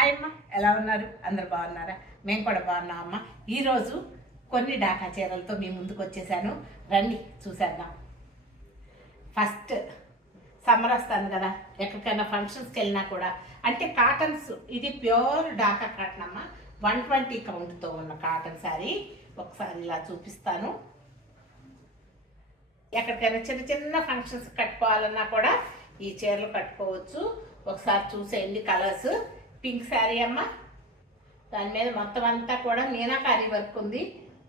Hi అమ్మ, ఎలా ఉన్నారు? అందరు బాగున్నారా? మేము కూడా బాగున్నాం అమ్మ. ఈరోజు కొన్ని డాకా చీరలతో మీ ముందుకు వచ్చేసాను. రండి చూసేద్దాం. ఫస్ట్ సమ్మర్ వస్తుంది కదా, ఎక్కడికైనా ఫంక్షన్స్కి వెళ్ళినా కూడా అంటే కాటన్స్, ఇది ప్యూర్ డాకా కాటన్ అమ్మ. 120 కౌంట్తో ఉన్న కాటన్ శారీ ఒకసారి ఇలా చూపిస్తాను. ఎక్కడికైనా చిన్న చిన్న ఫంక్షన్స్ కట్టుకోవాలన్నా కూడా ఈ చీరలు కట్టుకోవచ్చు. ఒకసారి చూసేయండి. కలర్స్ పింక్ శారీ అమ్మ, దాని మీద మొత్తం అంతా కూడా మీనాకారి వర్క్ ఉంది,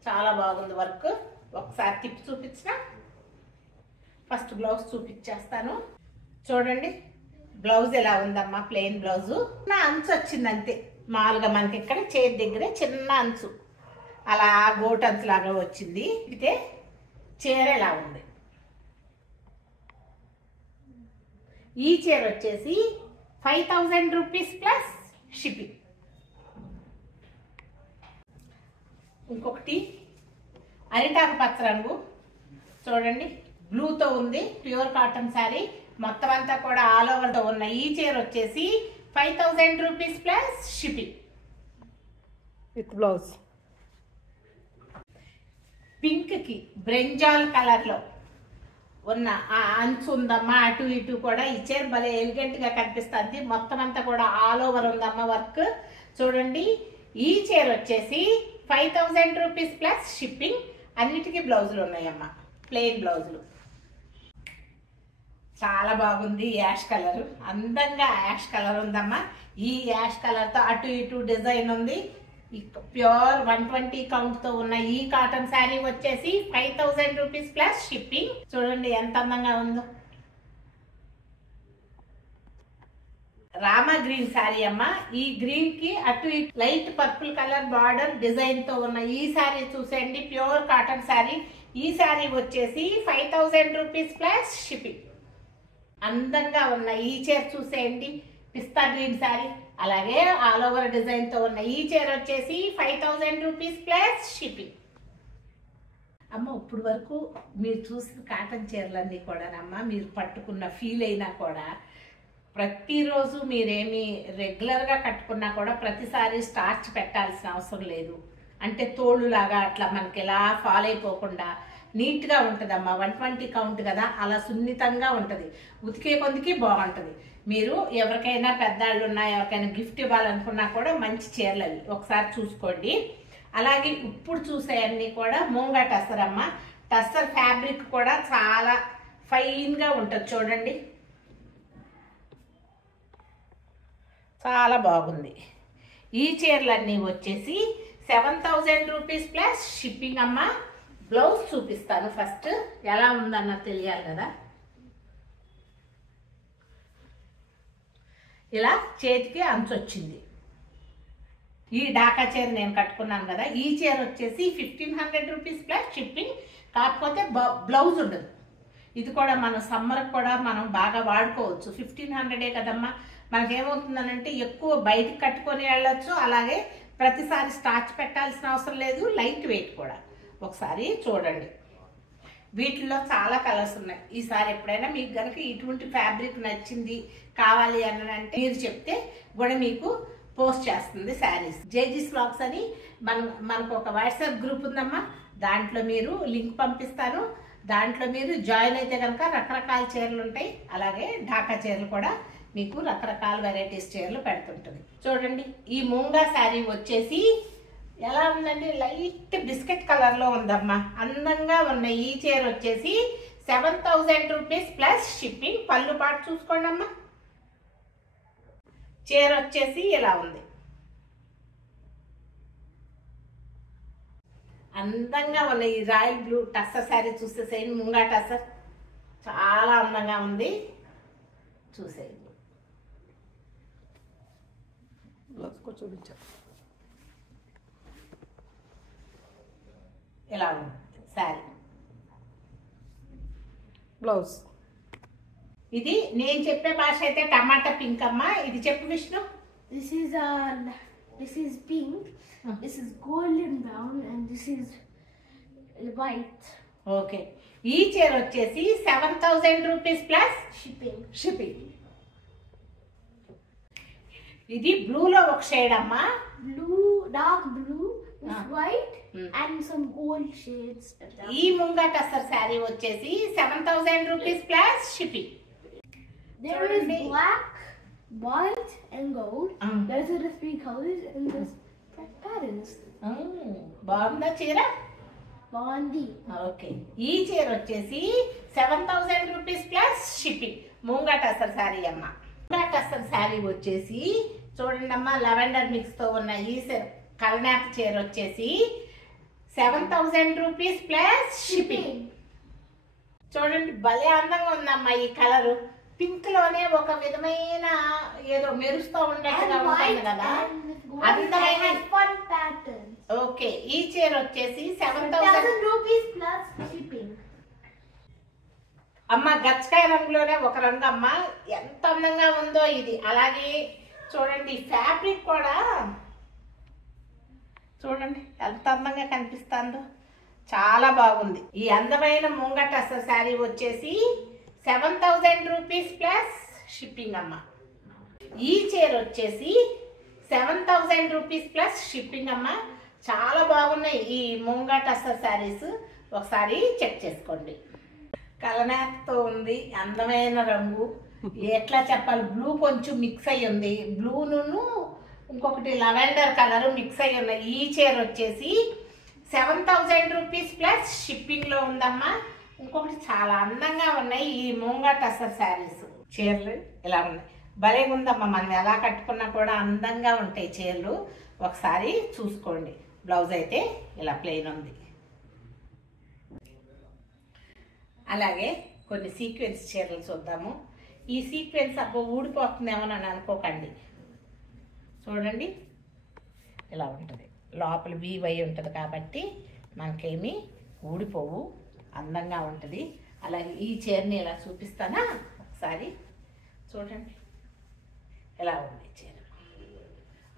చాలా బాగుంది వర్క్. ఒకసారి తిప్పి చూపించిన. ఫస్ట్ బ్లౌజ్ చూపించేస్తాను. చూడండి బ్లౌజ్ ఎలా ఉందమ్మా, ప్లెయిన్ బ్లౌజు. నా అంచు వచ్చింది అంతే, మామూలుగా మనకి ఇక్కడ చేతి దగ్గరే చిన్న అంచు, అలా గోటు అంచు లాగా వచ్చింది. అయితే చీర ఎలా ఉంది. ఈ చీర వచ్చేసి 5000 రూపీస్ ప్లస్ షిప్పింగ్. ఇంకొకటి అరిటాకు పచ్చ రంగు, చూడండి బ్లూతో ఉంది, ప్యూర్ కాటన్ శారీ. మొత్తం అంతా కూడా ఆల్ ఓవర్తో ఉన్న ఈ చీర వచ్చేసి 5000 rupees plus shipping with blouse. పింక్కి బ్రెంజాల్ కలర్లో ఉన్న ఆ అంచు ఉందమ్మా, అటు ఇటు కూడా ఈ చీర భలే ఎలిగెంట్గా కనిపిస్తుంది. మొత్తం అంతా కూడా ఆల్ ఓవర్ ఉందమ్మా వర్క్. చూడండి ఈ చీర వచ్చేసి 5000 రూపీస్ ప్లస్ షిప్పింగ్. అన్నిటికీ బ్లౌజులు ఉన్నాయమ్మా, ప్లెయిన్ బ్లౌజులు. చాలా బాగుంది. యాష్ కలర్, అందంగా యాష్ కలర్ ఉందమ్మా. ఈ యాష్ కలర్తో అటు ఇటు డిజైన్ ఉంది. ప్యూర్ 120 కౌంట్తో ఉన్న ఈ కాటన్ శారీ వచ్చేసి 5000 రూపీస్ ప్లస్ షిప్పింగ్. చూడండి ఎంత అందంగా ఉందో. రామా గ్రీన్ శారీ అమ్మ. ఈ గ్రీన్ కి అటు ఇటు light purple colour border design తో ఉన్న ఈ శారీ చూసేయండి, ప్యూర్ కాటన్ శారీ. ఈ శారీ వచ్చేసి 5000 రూపీస్ ప్లస్ షిప్పింగ్. అందంగా ఉన్న ఈ చీర చూసేయండి, పిస్తా గ్రీన్ శారీ. అలాగే ఆల్ ఓవర్ డిజైన్ తో ఉన్న ఈ చీర వచ్చేసి 5000 రూపీస్ ప్లస్ షిప్పింగ్. అమ్మ ఇప్పుడు వరకు మీరు చూసిన కాటన్ చీరలన్నీ కూడానమ్మా, మీరు పట్టుకున్న ఫీల్ అయినా కూడా ప్రతిరోజు మీరేమి రెగ్యులర్గా కట్టుకున్నా కూడా ప్రతిసారి స్టార్చ్ పెట్టాల్సిన అవసరం లేదు. అంటే తోళ్ళులాగా అట్లా మనకి ఎలా ఫాల్ అయిపోకుండా నీట్గా ఉంటుందమ్మా. 120 కౌంట్ కదా, అలా సున్నితంగా ఉంటుంది. ఉతికే కొందికి బాగుంటుంది. మీరు ఎవరికైనా పెద్దాళ్ళు ఉన్నా, ఎవరికైనా గిఫ్ట్ ఇవ్వాలనుకున్నా కూడా మంచి చీరలు అవి, ఒకసారి చూసుకోండి. అలాగే ఇప్పుడు చూసేవన్నీ కూడా మూంగా టస్సర్ అమ్మ. టస్సర్ ఫ్యాబ్రిక్ కూడా చాలా ఫైన్గా ఉంటుంది. చూడండి చాలా బాగుంది. ఈ చీరలన్నీ వచ్చేసి 7000 రూపీస్ ప్లస్ షిప్పింగ్ అమ్మ. బ్లౌజ్ చూపిస్తాను ఫస్ట్, ఎలా ఉందన్న తెలియాలి కదా. ఇలా చేతికి అంచు వచ్చింది. ఈ డాకా చీర నేను కట్టుకున్నాను కదా, ఈ చీర వచ్చేసి 1500 రూపీస్ ప్లస్ షిప్పింగ్. కాకపోతే బ్లౌజ్ ఉండదు. ఇది కూడా మనం సమ్మర్కి కూడా మనం బాగా వాడుకోవచ్చు. 1500 కదమ్మా. మనకేమవుతుందనంటే ఎక్కువ బయటకు కట్టుకొని వెళ్ళొచ్చు. అలాగే ప్రతిసారి స్టార్చ్ పెట్టాల్సిన అవసరం లేదు. లైట్ వెయిట్ కూడా. ఒకసారి చూడండి, వీటిల్లో చాలా కలర్స్ ఉన్నాయి. ఈసారి ఎప్పుడైనా మీకు కనుక ఇటువంటి ఫ్యాబ్రిక్ నచ్చింది కావాలి అని అంటే మీరు చెప్తే కూడా మీకు పోస్ట్ చేస్తుంది శారీస్. జేజీస్ బ్లాగ్స్ అని మనకు ఒక వాట్సాప్ గ్రూప్ ఉందమ్మా. దాంట్లో మీరు లింక్ పంపిస్తాను. దాంట్లో మీరు జాయిన్ అయితే కనుక రకరకాల చీరలు ఉంటాయి. అలాగే ఢాకా చీరలు కూడా మీకు రకరకాల వెరైటీస్ చీరలు పెడుతుంటుంది. చూడండి ఈ మూంగా శారీ వచ్చేసి ఎలా ఉందండి, లైట్ బిస్కెట్ కలర్లో ఉందమ్మా. అందంగా ఉన్న ఈ చీర వచ్చేసి 7000 రూపీస్ ప్లస్ షిప్పింగ్. పళ్ళు పాటు చూసుకోండి అమ్మా. చీర వచ్చేసి ఇలా ఉంది, అందంగా ఉన్న ఈ రాయల్ బ్లూ టస్సర్ శారీ చూసేసేయండి. ముంగా టస్సర్ చాలా అందంగా ఉంది, చూసేయండి. చూపించారు ఎలా ఉంది శారీ. బ్లౌజ్. ఇది నేను చెప్పే భాష అయితే టమాటా పింక్ అమ్మా. ఇది చెప్పు Vishnu. This is pink. This is golden brown and this is white. Okay, ఈ చీర వచ్చేసి 7000 రూపీస్ ప్లస్ Shipping. షిప్పింగ్. ఇది బ్లూలో ఒక షేడ్ అమ్మా. Blue, dark blue with white and some gold shades. ఈ ముంగా టస్సర్ శారీ వచ్చేసి 7,000 rupees plus shipping. There is black, white and gold. Those are the three colors and there's patterns. బాగుందా చీర? Bondi. Okay. ఈ చీర వచ్చేసి 7,000 rupees plus shipping. Munga tussar sari అమ్మ. ముంగా టస్సర్ శారీ వచ్చేసి చూడండి అమ్మా, లెవెండర్ మిక్స్ తో ఉన్న ఈ కల్నాథ్ చీర వచ్చేసి 7,000 రూపీస్ ప్లస్ షిప్పింగ్. చూడండి భలే అందంగా ఉందమ్మా ఈ కలరు. పింక్ లోనే ఒక విధమైన ఏదో మెరుస్తూ ఉండేట్టుగా ఉంటుంది కదా, అందమైన fun pattern. ఓకే. ఈ చీర వచ్చేసి 7,000 rupees plus shipping. అమ్మ గచ్చకాయ రంగులోనే ఒక రంగు అమ్మ, ఎంత అందంగా ఉందో ఇది. అలాగే చూడండి ఫ్యాబ్రిక్ కూడా చూడండి ఎంత అందంగా కనిపిస్తుందో, చాలా బాగుంది. ఈ అందమైన ముంగా టస్సర్ శారీ వచ్చేసి 7,000 రూపీస్ ప్లస్ షిప్పింగ్ అమ్మ. ఈ చీర వచ్చేసి 7,000 రూపీస్ ప్లస్ షిప్పింగ్ అమ్మ. చాలా బాగున్నాయి ఈ ముంగా టస్సర్ శారీస్, ఒకసారి చెక్ చేసుకోండి. కలనాథ్తో ఉంది, అందమైన రంగు. ఎట్లా చెప్పాలి, బ్లూ కొంచెం మిక్స్ అయ్యి ఉంది, బ్లూను ఇంకొకటి లెవెండర్ కలర్ మిక్స్ అయ్యి ఉన్నాయి. ఈ చీర వచ్చేసి 7,000 రూపీస్ ప్లస్ షిప్పింగ్లో ఉందమ్మా. ఇంకొకటి చాలా అందంగా ఉన్నాయి ఈ ముంగా టస్సర్ శారీస్. చీరలు ఇలా ఉన్నాయి, భలే ఉందమ్మా. మనం ఎలా కట్టుకున్నా కూడా అందంగా ఉంటాయి చీరలు, ఒకసారి చూసుకోండి. బ్లౌజ్ అయితే ఇలా ప్లెయిన్ ఉంది. అలాగే కొన్ని సీక్వెన్స్ చీరలు చూద్దాము. ఈ సీక్వెన్స్ అబ్బో ఊడిపోతుందేమో అని అనుకోకండి. చూడండి ఇలా ఉంటుంది, లోపల వీవ్ అయి ఉంటుంది కాబట్టి మనకేమీ ఊడిపోవు, అందంగా ఉంటుంది. అలాగే ఈ చీరని ఇలా చూపిస్తానా ఒకసారి చూడండి, ఎలా ఉంది చీర.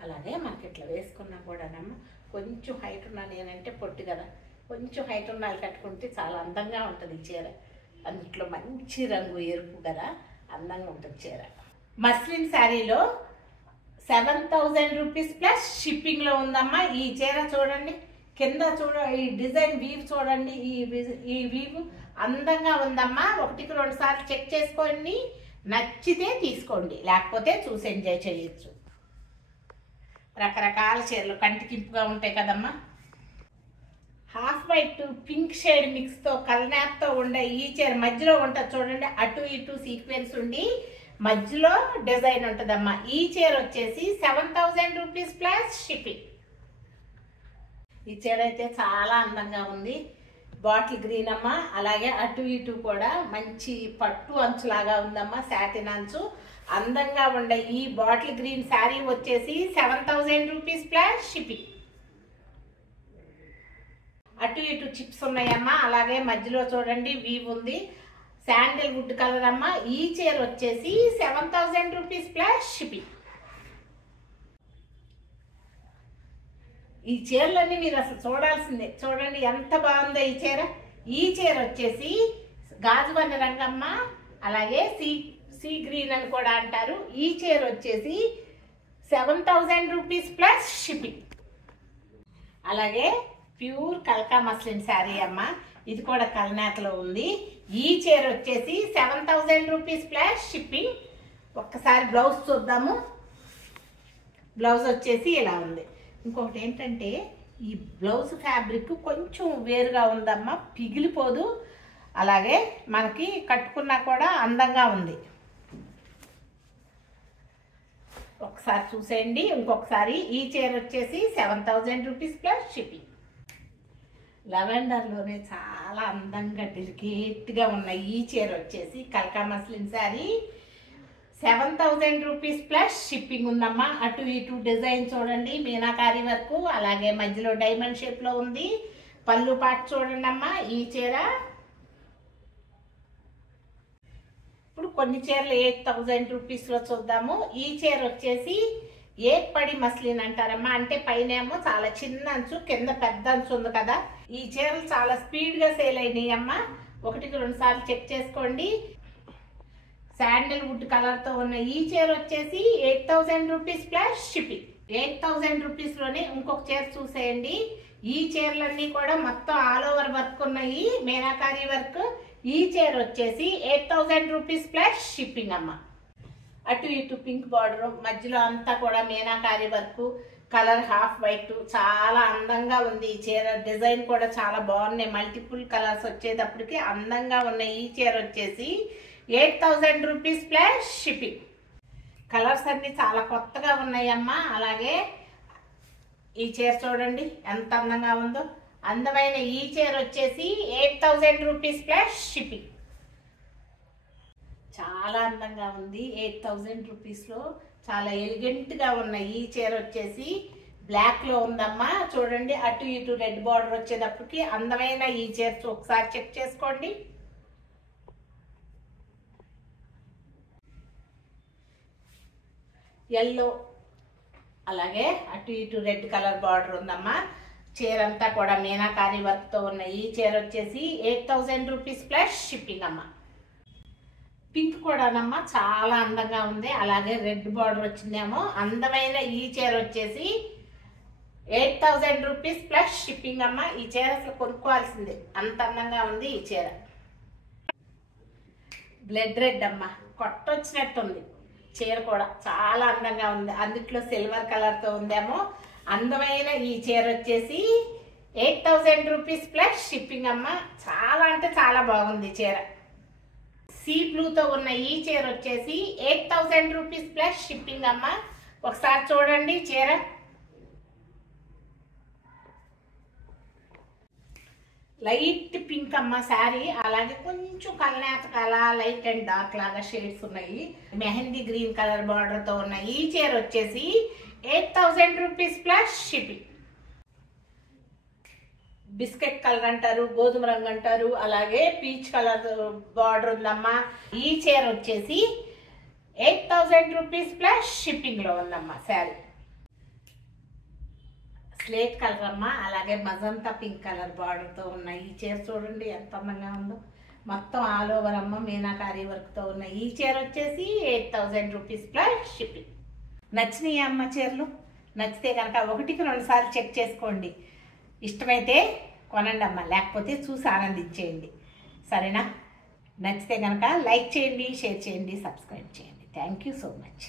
అలాగే మనకి ఇట్లా వేసుకున్నా కూడానమ్మా, కొంచెం హైట్ ఉన్నా, నేనంటే పొట్టి కదా, కొంచెం హైట్ ఉన్న వాళ్ళు కట్టుకుంటే చాలా అందంగా ఉంటుంది చీర. అందులో మంచి రంగు ఎరుపు కదా, అందంగా ఉంటుంది చీర. మస్లిన్ శారీలో 7,000 రూపీస్ ప్లస్ షిప్పింగ్లో ఉందమ్మా. ఈ చీర చూడండి, కింద ఈ డిజైన్ వీవ్ చూడండి, ఈ వీవ్ అందంగా ఉందమ్మా. ఒకటికి 2 సార్లు చెక్ చేసుకోండి, నచ్చితే తీసుకోండి, లేకపోతే చూసి ఎంజాయ్ చేయొచ్చు. రకరకాల చీరలు కంటికింపుగా ఉంటాయి కదమ్మా. హాఫ్ వైట్ పింక్ షేడ్ మిక్స్తో కల్నాథ్తో ఉండే ఈ చీర మధ్యలో ఉంటుంది చూడండి, అటు ఇటు సీక్వెన్స్ ఉండి మధ్యలో డిజైన్ ఉంటుందమ్మా. ఈ చీర వచ్చేసి 7,000 రూపీస్ ప్లస్ షిప్పింగ్. ఈ చీర అయితే చాలా అందంగా ఉంది, బాటిల్ గ్రీన్ అమ్మా. అలాగే అటు ఇటు కూడా మంచి పట్టు అంచులాగా ఉందమ్మా, సాటిన్ అంచు. అందంగా ఉండే ఈ బాటిల్ గ్రీన్ శారీ వచ్చేసి 7,000 రూపీస్ ప్లస్ షిప్పింగ్. అటు ఇటు చిప్స్ ఉన్నాయమ్మా. అలాగే మధ్యలో చూడండి వీవ్ ఉంది, శాండిల్ వుడ్ కలర్ అమ్మా. ఈ చీర వచ్చేసి 7,000 రూపీస్ ప్లస్ షిప్పింగ్. ఈ చీరలన్నీ మీరు అసలు చూడాల్సిందే. చూడండి ఎంత బాగుందో ఈ చీర. ఈ చీర వచ్చేసి గాజువన్న రంగమ్మ, అలాగే సీ గ్రీన్ అని కూడా అంటారు. ఈ చీర వచ్చేసి 7,000 రూపీస్ ప్లస్ షిప్పింగ్. అలాగే ప్యూర్ కల్కా మస్లిన్ శారీ అమ్మ, ఇది కూడా కల్నాథ్లో ఉంది. ఈ చీర వచ్చేసి 7,000 రూపీస్ ప్లస్ షిప్పింగ్. ఒక్కసారి బ్లౌజ్ చూద్దాము. బ్లౌజ్ వచ్చేసి ఇలా ఉంది. ఇంకొకటి ఏంటంటే ఈ బ్లౌజ్ ఫ్యాబ్రిక్ కొంచెం వేరుగా ఉందమ్మా, పిగిలిపోదు. అలాగే మనకి కట్టుకున్నా కూడా అందంగా ఉంది. ఒకసారి చూసేయండి. ఇంకొకసారి ఈ చీర వచ్చేసి 7,000 రూపీస్ ప్లస్ షిప్పింగ్. లెవెండర్లోనే చాలా అందంగా డెలికేట్గా ఉన్న ఈ చీర వచ్చేసి కల్కా muslin sari 7,000 rupees plus shipping ఉందమ్మా. అటు ఇటు డిజైన్ చూడండి, మీనాకారి వరకు. అలాగే మధ్యలో డైమండ్ షేప్లో ఉంది. పళ్ళు పాటు చూడండి అమ్మా. ఈ చీర ఇప్పుడు కొన్ని చీరలు 8,000 రూపీస్లో చూద్దాము. ఈ చీర వచ్చేసి ఏక్ పడి మస్లిన్ అంటారమ్మా. అంటే పైన ఏమో చాలా చిన్న అంచు, కింద పెద్ద అంచు ఉంది కదా. ఈ చీరలు చాలా స్పీడ్గా సేల్ అయినాయి అమ్మా. 1-2 సార్లు చెక్ చేసుకోండి. శాండల్వుడ్ కలర్తో ఉన్న ఈ చీర వచ్చేసి 8000 రూపీస్ ప్లస్ షిప్పింగ్. 8000 రూపీస్లోనే ఇంకొక చీర చూసేయండి. ఈ చీరలన్నీ కూడా మొత్తం ఆల్ ఓవర్ వర్క్ ఉన్నాయి, మీనాకారి వర్క్. ఈ చీర వచ్చేసి 8000 రూపీస్ ప్లస్ షిప్పింగ్ అమ్మ. అటు ఇటు పింక్ బార్డర్, మధ్యలో అంతా కూడా meenakari work, colour half white, చాలా అందంగా ఉంది ఈ చీర. డిజైన్ కూడా చాలా బాగున్నాయి, మల్టిపుల్ కలర్స్ వచ్చేటప్పటికి అందంగా ఉన్నాయి. ఈ చీర వచ్చేసి 8000 రూపీస్ ప్లస్ షిప్పింగ్. కలర్స్ అన్ని చాలా కొత్తగా ఉన్నాయమ్మా. అలాగే ఈ చీర చూడండి ఎంత అందంగా ఉందో. అందమైన ఈ చీర వచ్చేసి 8000 రూపీస్ ప్లస్ షిప్పింగ్. చాలా అందంగా ఉంది. 8000 రూపీస్లో చాలా ఎలిగెంట్గా ఉన్న ఈ చీర వచ్చేసి బ్లాక్లో ఉందమ్మా. చూడండి అటు ఇటు రెడ్ బార్డర్ వచ్చేటప్పటికి అందమైన ఈ చీర ఒకసారి చెక్ చేసుకోండి. ఎల్లో, అలాగే అటు ఇటు రెడ్ కలర్ బార్డర్ ఉందమ్మా. చీర అంతా కూడా మీనాకారి వర్క్తో ఉన్న ఈ చీర వచ్చేసి 8000 రూపీస్ ప్లస్ షిప్పింగ్ అమ్మ. పింక్ కూడానమ్మా చాలా అందంగా ఉంది. అలాగే రెడ్ బార్డర్ వచ్చిందేమో. అందమైన ఈ చీర వచ్చేసి 8000 రూపీస్ ప్లస్ షిప్పింగ్ అమ్మ. ఈ చీర అసలు కొనుక్కోవాల్సిందే, అంత అందంగా ఉంది ఈ చీర. బ్లడ్ రెడ్ అమ్మ, కొట్టొచ్చినట్టుంది చీర కూడా, చాలా అందంగా ఉంది. అందుట్లో సిల్వర్ కలర్తో ఉందేమో. అందమైన ఈ చీర వచ్చేసి 8000 రూపీస్ ప్లస్ షిప్పింగ్ అమ్మ. చాలా అంటే చాలా బాగుంది చీర. సీ బ్లూతో ఉన్న ఈ చీర వచ్చేసి 8000 రూపీస్ ప్లస్ షిప్పింగ్ అమ్మ. ఒకసారి చూడండి చీర. లైట్ పింక్ అమ్మ శారీ. అలాగే కొంచెం కలనేత కల, లైట్ అండ్ డార్క్ లాగా షేడ్స్ ఉన్నాయి. మెహందీ గ్రీన్ కలర్ బార్డర్తో ఉన్న ఈ చీర వచ్చేసి 8000 rupees plus shipping. Biscuit colour అంటారు, గోధుమ రంగు అంటారు, అలాగే పీచ్ కలర్ బార్డర్ ఉందమ్మా. ఈ చీర వచ్చేసి 8000 రూపీస్ ప్లస్ షిప్పింగ్లో ఉందమ్మా శారీ. స్లేట్ కలర్ అమ్మ, అలాగే మజంతా పింక్ కలర్ బార్డర్తో ఉన్న ఈ చీర చూడండి ఎంత అందంగా ఉందో. మొత్తం ఆల్ ఓవర్ అమ్మ మీనాకారి వర్క్తో ఉన్న ఈ చీర వచ్చేసి 8000 రూపీస్ ప్లస్ షిప్పింగ్. నచ్చినాయి అమ్మ చీరలు? నచ్చితే కనుక 1కి 2 సార్లు చెక్ చేసుకోండి. ఇష్టమైతే కొనండి అమ్మ, లేకపోతే చూసి ఆనందించేయండి. సరేనా? నచ్చితే కనుక లైక్ చేయండి, షేర్ చేయండి, సబ్స్క్రైబ్ చేయండి. Thank you so much.